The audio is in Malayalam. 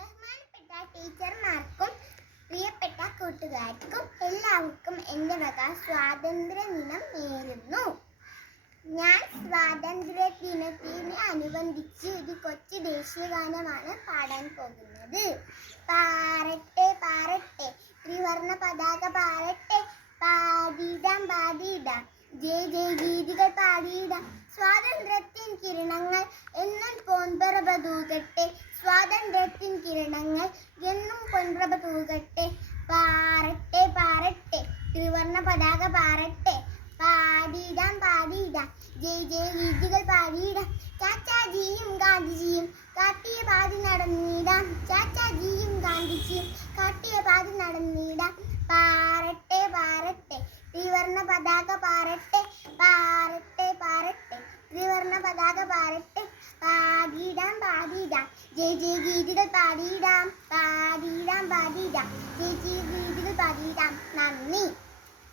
ബഹുമാനപ്പെട്ട ടീച്ചർമാർക്കും പ്രിയപ്പെട്ട കൂട്ടുകാർക്കും എല്ലാവർക്കും എൻ്റെ വക സ്വാതന്ത്ര്യദിനം നേരുന്നു. ഞാൻ സ്വാതന്ത്ര്യദിനത്തിന് അനുബന്ധിച്ച് ഒരു കൊച്ചു ദേശീയഗാനമാണ് പാടാൻ പോകുന്നത്. പാറട്ടെ പാറട്ടെ ത്രിവർണ്ണ പതാക പാറട്ടെ, പാടിടാം പാടിടാം ജയ ജയ ഗീതികൾ പാടിടാം. സ്വാതന്ത്ര്യത്തിൻ കിരണങ്ങൾ എന്നും പൊൻപ്രഭ തൂകട്ടെ, സ്വാതന്ത്ര്യത്തിൻ കിരണങ്ങൾ എന്നും പൊൻപ്രഭ തൂകട്ടെ. പാറട്ടെ പാറട്ടെ ത്രിവർണ്ണ പതാക പാറട്ടെ, പാടിടാം പാടിടാം ജയ ജയ ഗീതികൾ പാടിടാം. ചാച്ചാജിയും ഗാന്ധിജിയും കാട്ടിയ പാതി നടന്നിടാം, ചാച്ചാജിയും ഗാന്ധിജിയും കാട്ടിയ പാതി നടന്നിടാം. പാറട്ടെ പാറട്ടെ ത്രിവർണ്ണ പതാക പാറട്ടെ, പാറട്ടെ പാറട്ടെ ത്രിവർണ്ണ പതാക പാറട്ടെ, പാടിടാം പാടിടാം ജയ ജയ ഗീതികൾ പാടിടാം, പാടിടാം പാടിടാം ജയ ജയ ഗീതികൾ പാടിടാം. നന്ദി.